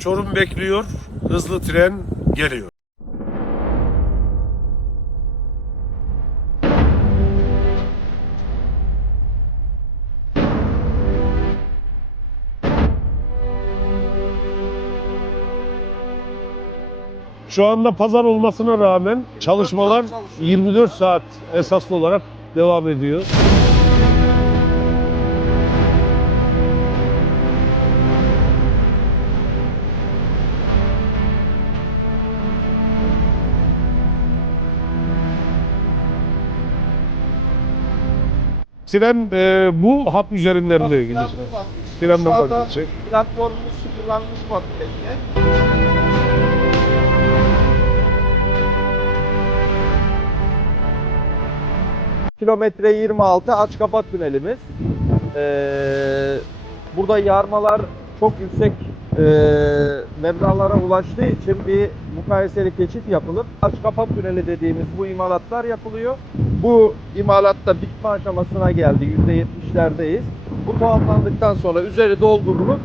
Çorum bekliyor. Hızlı tren geliyor. Şu anda pazar olmasına rağmen çalışmalar 24 saat esaslı olarak devam ediyor. Tren e, bu hat üzerinden de gidecek. Sağda gidecek. platformumuz sıfırlanmış vaziyette. Kilometre 26 aç kapat tünelimiz. Ee, burada yarmalar çok yüksek e, meblalara ulaştığı için bir mukayeseli geçit yapılıp aç kapat tüneli dediğimiz bu imalatlar yapılıyor. Bu imalatta bitme aşamasına geldi. %70'lerdeyiz. Bu tamamlandıktan sonra üzeri doldurulup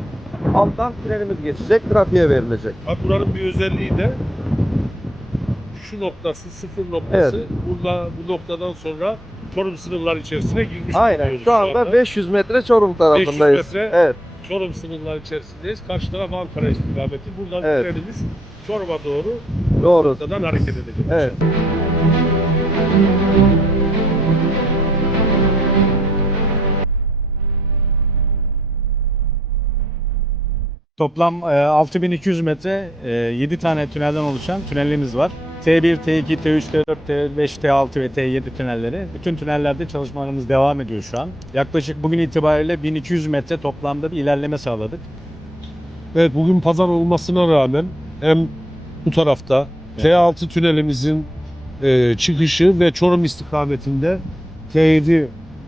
alttan trenimiz geçecek, trafiğe verilecek. Abi buranın bir özelliği de şu noktası, sıfır noktası. Burada bu noktadan sonra Çorum sınırları içerisine girmiş Aynen. bulunuyoruz Şu anda 500 metre Çorum tarafındayız. 500 metre. Evet. Çorum sınırları içerisindeyiz. Karşı taraf Ankara istikameti. Buradan Evet. trenimiz Çorum'a doğru Doğru. noktadan hareket edecek. Evet. Toplam e, 6200 metre, e, 7 tane tünelden oluşan tünelimiz var. T1, T2, T3, T4, T5, T6 ve T7 tünelleri. Bütün tünellerde çalışmalarımız devam ediyor şu an. Yaklaşık bugün itibariyle 1200 metre toplamda bir ilerleme sağladık. Evet bugün pazar olmasına rağmen hem bu tarafta T6 tünelimizin e, çıkışı ve Çorum istikametinde T7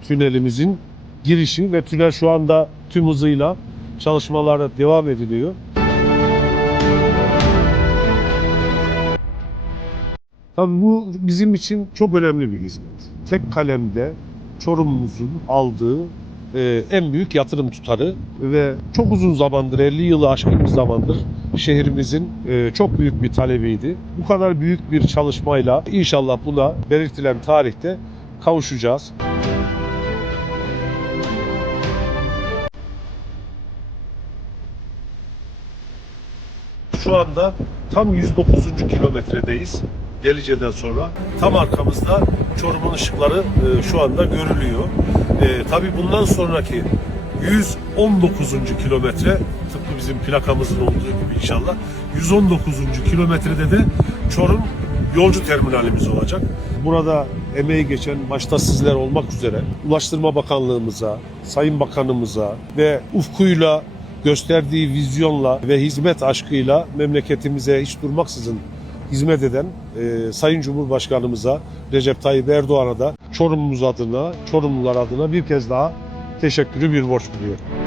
tünelimizin girişi ve tünel şu anda tüm hızıyla çalışmalara devam ediliyor. Tabii bu bizim için çok önemli bir hizmet. Tek kalemde Çorum'umuzun aldığı e, en büyük yatırım tutarı ve çok uzun zamandır 50 yılı aşkın bir zamandır şehrimizin e, çok büyük bir talebiydi. Bu kadar büyük bir çalışmayla inşallah buna belirtilen tarihte kavuşacağız. Şu anda tam 109. kilometredeyiz. Delice'den sonra tam arkamızda Çorum'un ışıkları e, şu anda görülüyor. E, tabii bundan sonraki 119. kilometre tıpkı bizim plakamızın olduğu gibi inşallah 119. kilometrede de Çorum yolcu terminalimiz olacak. Burada emeği geçen başta sizler olmak üzere Ulaştırma Bakanlığımıza, Sayın Bakanımıza ve ufkuyla gösterdiği vizyonla ve hizmet aşkıyla memleketimize hiç durmaksızın hizmet eden e, Sayın Cumhurbaşkanımıza Recep Tayyip Erdoğan'a da Çorumumuz adına, Çorumlular adına bir kez daha teşekkürü bir borç biliyorum.